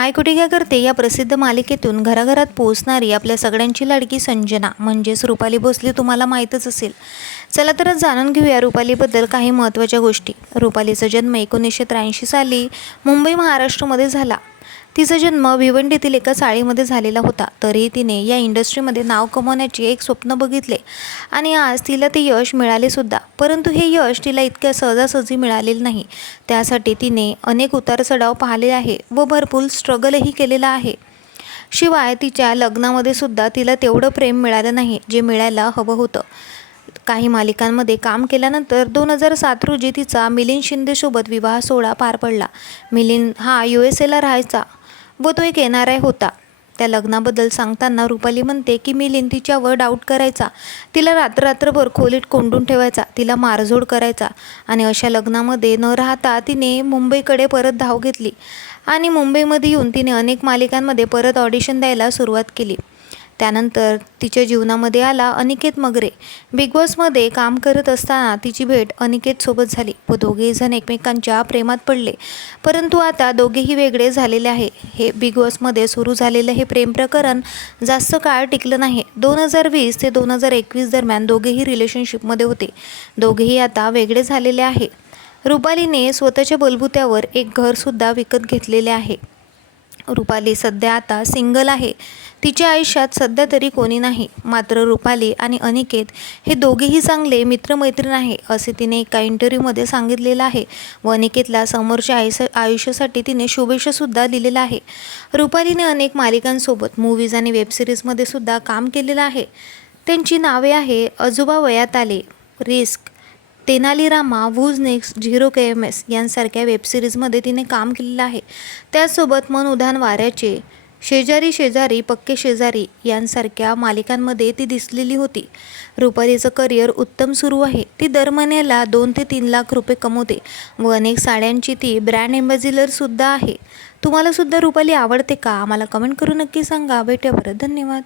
I कुठे काय करते या प्रसिद्ध मालिकेतून घराघरात पोहोचणारी आपल्या सगळ्यांची लाडकी संजना म्हणजेच रुपाली भोसले तुम्हाला माहीतच असेल. चला तर जाणून घेऊया रुपालीबद्दल काही महत्त्वाच्या गोष्टी. रुपालीचा जन्म एकोणीसशे त्र्याऐंशी साली मुंबई महाराष्ट्रामध्ये झाला. तिचा जन्म भिवंडीतील एका चाळीमध्ये झालेला होता. तरीही तिने या इंडस्ट्रीमध्ये नाव कमवण्याचे एक स्वप्न बघितले आणि आज तिला ते यश मिळाले सुद्धा. परंतु हे यश तिला इतक्या सहजासहजी मिळालेलं नाही. त्यासाठी तिने अनेक उतार चढाव पाहिले आहे व भरपूर स्ट्रगलही केलेला आहे. शिवाय तिच्या लग्नामध्ये सुद्धा तिला तेवढं प्रेम मिळालं नाही जे मिळायला हवं होतं. काही मालिकांमध्ये काम केल्यानंतर दोन हजार सात रोजी तिचा मिलिंद शिंदेसोबत विवाह सोहळा पार पडला. मिलिंद हा यू एस एला राहायचा. व तो एक एन आर आय होता. त्या लग्नाबद्दल सांगताना रुपाली म्हणते की मिलिंद तिच्यावर डाऊट करायचा. तिला रात्ररात्रभर खोलीत कोंडून ठेवायचा. तिला मारझोड करायचा. आणि अशा लग्नामध्ये न राहता तिने मुंबईकडे परत धाव घेतली. आणि मुंबईमध्ये येऊन तिने अनेक मालिकांमध्ये परत ऑडिशन द्यायला सुरुवात केली. त्यानंतर तिच्या जीवनामध्ये आला अनिकेत मगरे. बिग बॉसमध्ये काम करत असताना तिची भेट अनिकेतसोबत झाली. व दोघेजण एकमेकांच्या प्रेमात पडले. परंतु आता दोघेही वेगळे झालेले आहे. हे बिग बॉसमध्ये सुरू झालेलं हे प्रेम प्रकरण जास्त काळ टिकलं नाही. दोन हजार वीस ते दोन हजार एकवीस दरम्यान दोघेही रिलेशनशिपमध्ये होते. दोघेही आता वेगळे झालेले आहे. रुपालीने स्वतःच्या बलबुत्यावर एक घरसुद्धा विकत घेतलेले आहे. रुपाली सध्या आता सिंगल आहे. तिच्या आयुष्यात सध्या तरी कोणी नाही. मात्र रुपाली आणि अनिकेत हे दोघेही चांगले मित्रमैत्रीण आहे असे तिने एका इंटरव्ह्यूमध्ये सांगितलेलं आहे व अनिकेतला समोरच्या आयुष्य आयुष्यासाठी तिने शुभेच्छासुद्धा दिलेला आहे. रुपालीने अनेक मालिकांसोबत मूवीज आणि वेबसिरीजमध्ये सुद्धा काम केलेलं आहे. त्यांची नावे आहे आजोबा वयात आले risk Tenali Rama who's next zero K M S यांसारख्या वेबसिरीजमध्ये तिने काम केलेलं आहे. त्याचसोबत मन उधाण वाऱ्याचे शेजारी शेजारी पक्के शेजारी यांसारख्या मालिकांमध्ये ती दिसलेली होती. रुपालीचं करिअर उत्तम सुरू आहे. ती दर महिन्याला दोन ते तीन लाख रुपये कमवते व अनेक साड्यांची ती ब्रँड एम्बॅसिडरसुद्धा आहे. तुम्हालासुद्धा रुपाली आवडते का? आम्हाला कमेंट करून नक्की सांगा. भेटूया परत. धन्यवाद.